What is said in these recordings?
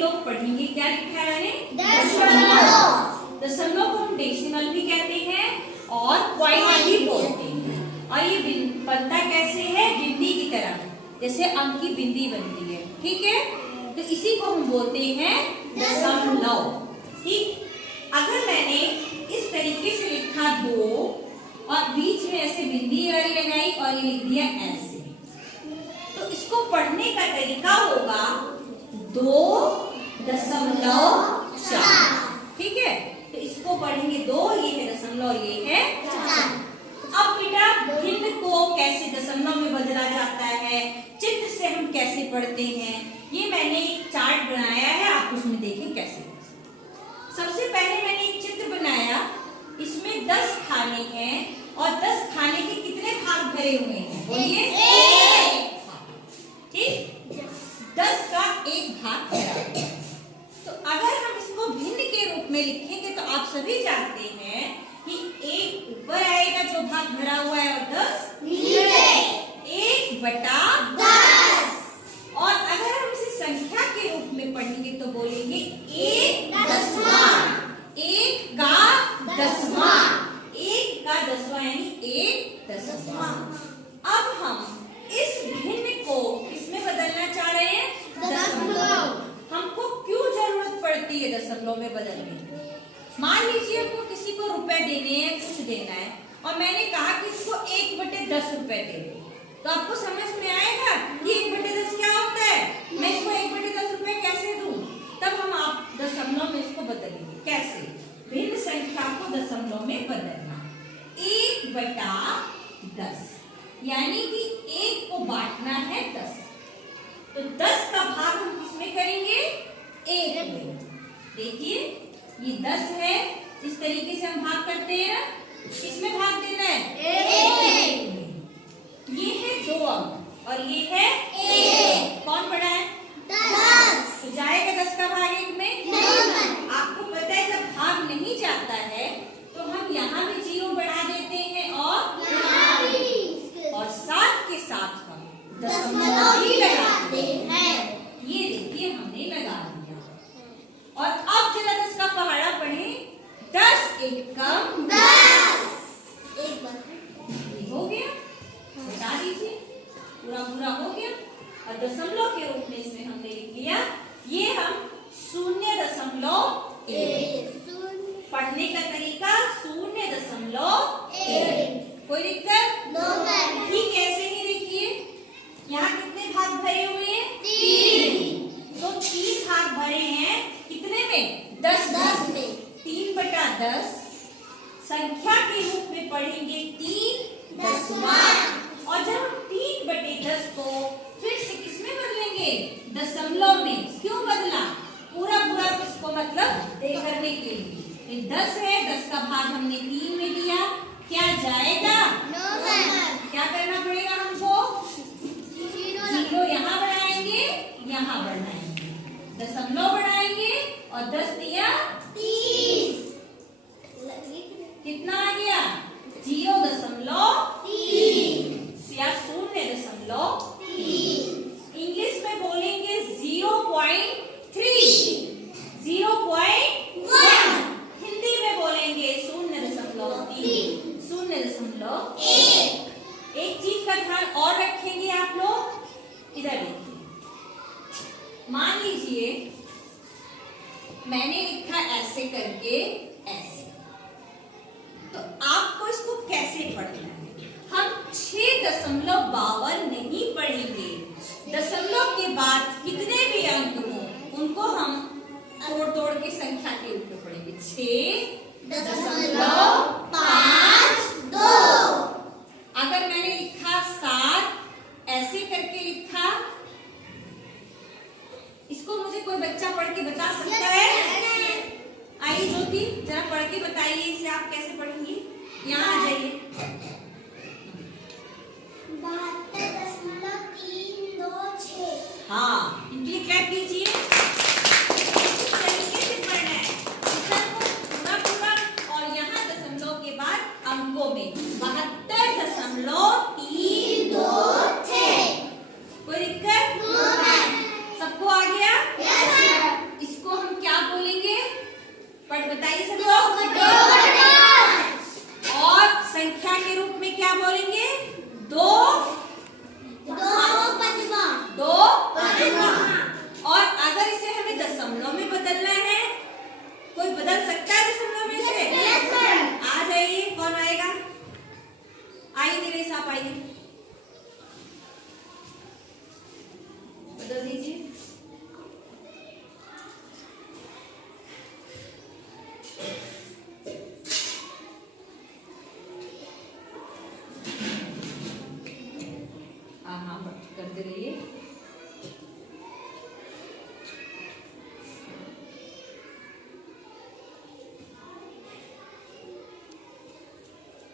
लोग पढ़ेंगे क्या लिखा है मैंने, दशमलव। दशमलव को हम डेसिमल भी कहते हैं और पॉइंट भी बोलते हैं। और ये बनता कैसे है, बिंदी की तरह, जैसे अंक की बिंदी बनती है, ठीक है। तो इसी को हम बोलते हैं दशमलव, ठीक। अगर मैंने इस तरीके से लिखा 2 और बीच में ऐसे बिंदी वाली लगाई और ये लिख दिया ऐसे, तो इसको पढ़ने का तरीका होगा 2.4, ठीक है। तो इसको पढ़ेंगे 2, ये है दशमलव, ये है 4। अब बेटा भिन्न को कैसे दशमलव में बदला जाता है, चित्र से हम कैसे पढ़ते हैं, ये मैंने एक चार्ट बनाया है, आप उसमें देखें कैसे। सबसे पहले मैंने एक चित्र बनाया, इसमें 10 खाने हैं और 10 खाने के कितने भाग भरे हुए हैं, बोलिए 1, ठीक। 10 का 1 भाग भरा है। तो अगर हम इसको भिन्न के रूप में लिखेंगे तो आप सभी जानते हैं कि 1 ऊपर आएगा जो भाग भरा हुआ है और 10 नीचे, 1/10। और अगर हम इसे संख्या के रूप में पढ़ेंगे तो बोलेंगे 1 दसवां, 1 का 10वां, 1 का 10वां यानी 1 दसवां। अब हम इस भिन्न को किसमें बदलना चाह रहे हैं, दशमलव। हमको क्यों जरूरत पड़ती है दशमलव में बदलने की? मान लीजिए हमको किसी को रुपए देने हैं, कुछ देना है, और मैंने कहा कि इसको 1/10 रुपए दे दो, तो आपको समझ में आएगा कि 1/10 क्या होता है, मैं इसको 1/10 रुपए कैसे दूं? तब हम आप दशमलव में इसको बदलेंगे। कैसे? भिन्न संख्या को दशमलव में बदलना। 1/10 यानी कि 1 को बांटना है 10, तो 10 का भाग हम किसमें करेंगे, 1 में। देखिए ये 10 है, इस तरीके से हम भाग करते हैं ना, किसमें भाग देना है, 1 में। ये है 2 अंक और ये है 1, कौन बड़ा है, 10। तो जाएगा 10 का भाग 1 में, नहीं। आपको पता है जब भाग नहीं जाता है तो हम यहाँ भी 0 बढ़ा देते हैं और साथ के साथ हम दशमलव भी लगाते हैं। ये देखिए हमने लगा दिया। और अब जरा 10 का पहाड़ा पढ़े, 10 एकम 10, हो गया, बता दीजिए, पूरा हो गया। और दशमलव के रूप में इसमें हमने लिख लिया, ये हम 0.1 पढ़ने का तरीका 0.1। कोई दिक्कत ठीक, ऐसे ही देखिए यहाँ कितने भाग भरे हुए हैं, 3। तो 3 भाग भरे हैं कितने में, 10 में। 3/10 संख्या के रूप में पढ़ेंगे 3 दसवां। और जब हम 3/10 को फिर से किसमें बदलेंगे, दशमलव में। क्यों बदला, पूरा इसको मतलब करने के लिए। 10 है, 10 का भाग हमने 3 में दिया, क्या जाएगा, क्या करना पड़ेगा हमको, 0 यहाँ बढ़ाएंगे, यहाँ बढ़ाएंगे, दशमलव बढ़ाएंगे और 10 दिया 30, कितना आ गया, 0.3 या 0.3। इंग्लिश में बोलेंगे 0.3, 0.1। हिंदी में बोलेंगे 0.3, 0.1। एक चीज का ध्यान और रखेंगे आप लोग, इधर देखिए। मान लीजिए मैंने लिखा ऐसे करके ऐसे, तो आपको इसको कैसे पढ़ना है, हम 6.52 नहीं पढ़ेंगे। दशमलव के बाद कितने भी अंक हो उनको हम तोड़ के संख्या के रूप में पढ़ेंगे। 6.52। अगर मैंने लिखा 7 ऐसे करके लिखा, इसको मुझे कोई बच्चा पढ़ के बता सकता है? आइए ज्योति जरा पढ़ के बताइए, इसे आप कैसे पढ़ेंगी, यहाँ आ जाइए। 72.326। हाँ, इनके लिए क्लैप कीजिए। इस तरीके से पढ़ना है, पूरा और यहाँ दशमलव के बाद अंकों में 72.326। कोई दिक्कत? सबको आ गया? Yes, sir.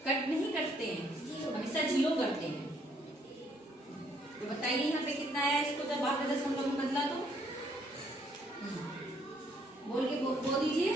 कट नहीं करते हैं, हमेशा 0 करते हैं। तो बताइए यहाँ पे कितना आया इसको जब आपने दशमलव में बदला तो बोल दीजिए।